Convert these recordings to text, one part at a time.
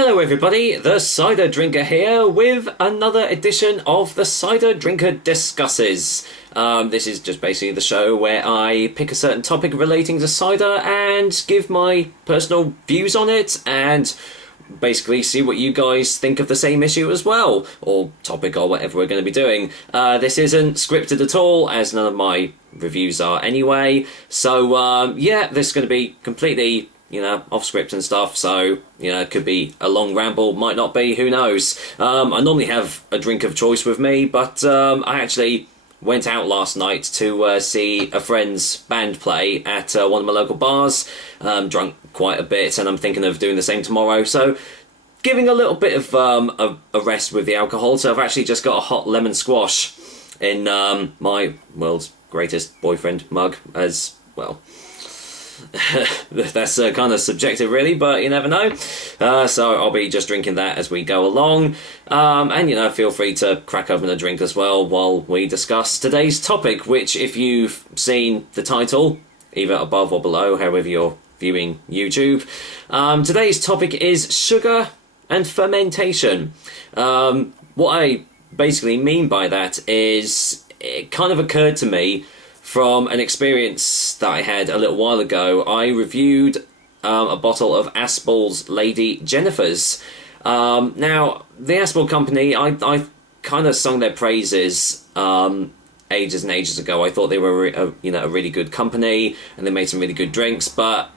Hello everybody, the Cider Drinker here with another edition of the Cider Drinker Discusses. This is just basically the show where I pick a certain topic relating to cider and give my personal views on it and basically see what you guys think of the same issue as well, or topic or whatever we're going to be doing. This isn't scripted at all, as none of my reviews are anyway, so yeah, this is going to be completely off script and stuff, so, it could be a long ramble, might not be, who knows. I normally have a drink of choice with me, but I actually went out last night to see a friend's band play at one of my local bars. Drunk quite a bit, and I'm thinking of doing the same tomorrow, so giving a little bit of a rest with the alcohol, so I've actually just got a hot lemon squash in my world's greatest boyfriend mug, as well. That's kind of subjective really, but you never know. So I'll be just drinking that as we go along, and feel free to crack open a drink as well while we discuss today's topic, which, if you've seen the title either above or below, however you're viewing YouTube, today's topic is sugar and fermentation. What I basically mean by that is, it kind of occurred to me from an experience that I had a little while ago. I reviewed a bottle of Aspall's Lady Jennifer's. Now, the Aspall company, I kind of sung their praises ages and ages ago. I thought they were a really good company, and they made some really good drinks, but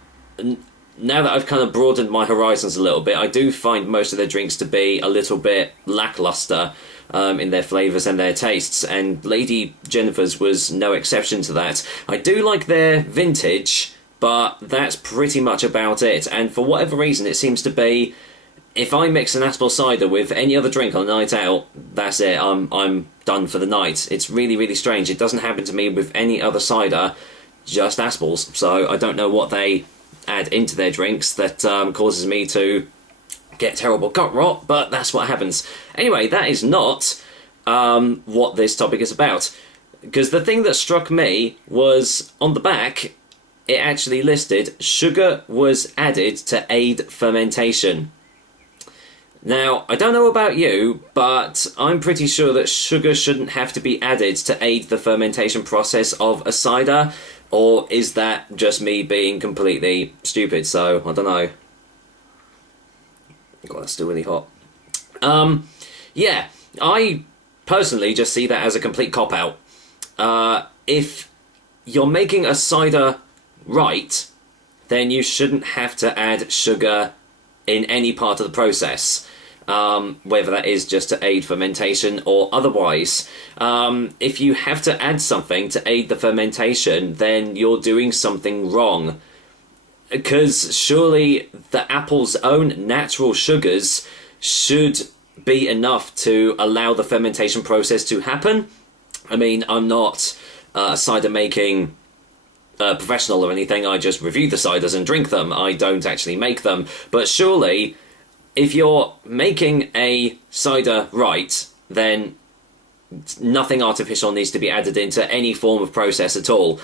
now that I've kind of broadened my horizons a little bit, I do find most of their drinks to be a little bit lackluster in their flavours and their tastes, and Lady Jennifer's was no exception to that. I do like their vintage, but that's pretty much about it, and for whatever reason it seems to be, if I mix an Aspall cider with any other drink on a night out, that's it, I'm done for the night. It's really, really strange. It doesn't happen to me with any other cider, just Aspall's, so I don't know what they add into their drinks that causes me to get terrible gut rot, but that's what happens. Anyway, that is not what this topic is about, because the thing that struck me was, on the back, it actually listed sugar was added to aid fermentation. Now, I don't know about you, but I'm pretty sure that sugar shouldn't have to be added to aid the fermentation process of a cider, or is that just me being completely stupid? So, I don't know. God, that's still really hot. Yeah, I personally just see that as a complete cop-out. If you're making a cider right, then you shouldn't have to add sugar in any part of the process, whether that is just to aid fermentation or otherwise. If you have to add something to aid the fermentation, then you're doing something wrong. Because surely the apple's own natural sugars should be enough to allow the fermentation process to happen. I mean, I'm not a cider making professional or anything. I just review the ciders and drink them. I don't actually make them. But surely, if you're making a cider right, then nothing artificial needs to be added into any form of process at all.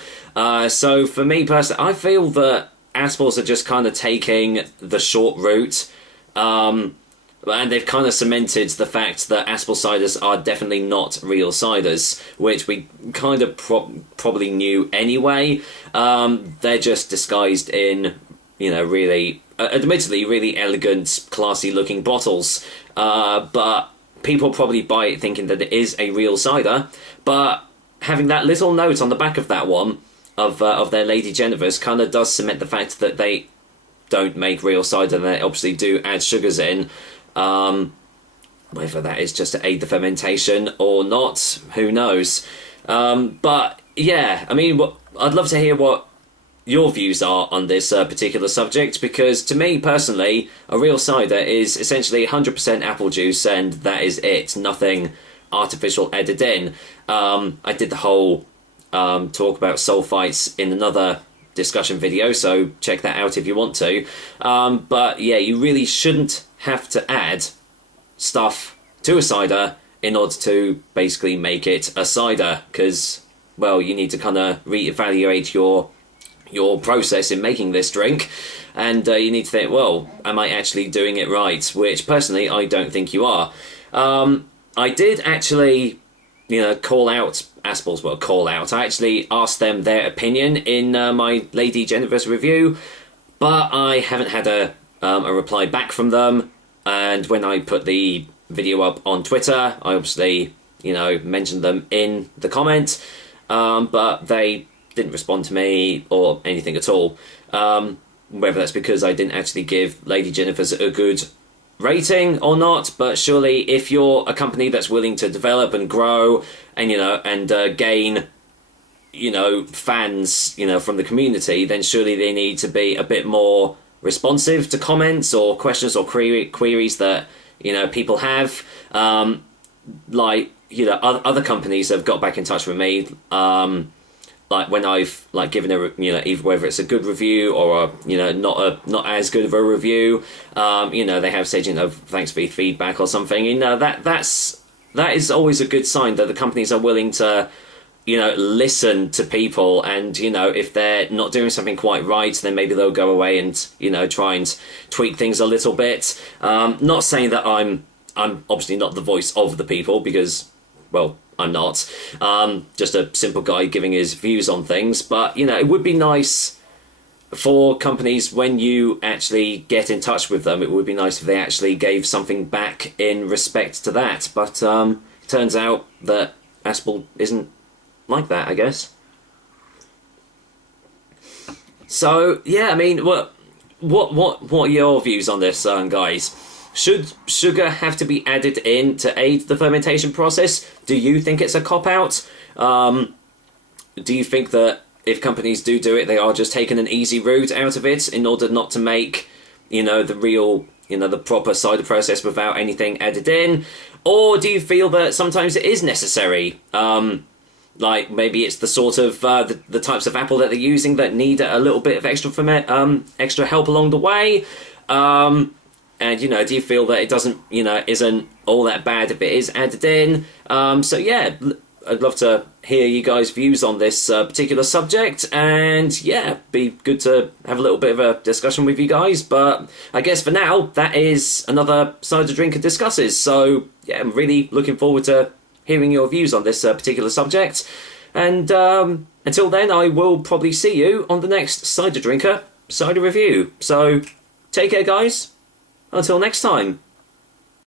So for me personally, I feel that Aspall's are just kind of taking the short route, and they've kind of cemented the fact that Aspall ciders are definitely not real ciders, which we kind of probably knew anyway. They're just disguised in, really, admittedly, really elegant, classy looking bottles, but people probably buy it thinking that it is a real cider, but having that little note on the back of that one of their Lady Jennifer's kind of does cement the fact that they don't make real cider. They obviously do add sugars in, whether that is just to aid the fermentation or not, who knows. But yeah, I mean, I'd love to hear what your views are on this particular subject, because to me personally, a real cider is essentially 100% apple juice, and that is it, nothing artificial added in. I did the whole talk about sulfites in another discussion video, so check that out if you want to. But yeah, you really shouldn't have to add stuff to a cider in order to basically make it a cider, because, well, you need to kind of reevaluate your your process in making this drink, and you need to think, well, am I actually doing it right? Which personally I don't think you are. I did actually, call out Aspel's. Well, call out. I actually asked them their opinion in my Lady Jennifer's review, but I haven't had a reply back from them. And when I put the video up on Twitter, I obviously, mentioned them in the comment, but they didn't respond to me or anything at all. Whether that's because I didn't actually give Lady Jennifer's a good rating or not, but surely if you're a company that's willing to develop and grow and gain fans from the community, then surely they need to be a bit more responsive to comments or questions or queries that people have. Other companies have got back in touch with me, like when I've given a either whether it's a good review or not as good of a review, they have said thanks for your feedback or something. That is always a good sign that the companies are willing to listen to people, and if they're not doing something quite right, then maybe they'll go away and try and tweak things a little bit. Not saying that I'm obviously not the voice of the people, because, well, I'm not. Just a simple guy giving his views on things. But, it would be nice for companies, when you actually get in touch with them, it would be nice if they actually gave something back in respect to that. But it turns out that Aspel isn't like that, I guess. So, yeah, I mean, what are your views on this, guys? Should sugar have to be added in to aid the fermentation process? Do you think it's a cop-out? Do you think that if companies do it, they are just taking an easy route out of it in order not to make, the real, the proper cider process without anything added in? Or do you feel that sometimes it is necessary? Like maybe it's the sort of the types of apple that they're using that need a little bit of extra help along the way? And, do you feel that it isn't all that bad if it is added in? So, yeah, I'd love to hear you guys' views on this particular subject. And, yeah, be good to have a little bit of a discussion with you guys. But I guess for now, that is another Cider Drinker Discusses. So, yeah, I'm really looking forward to hearing your views on this particular subject. And until then, I will probably see you on the next Cider Drinker Cider Review. So, take care, guys. Until next time.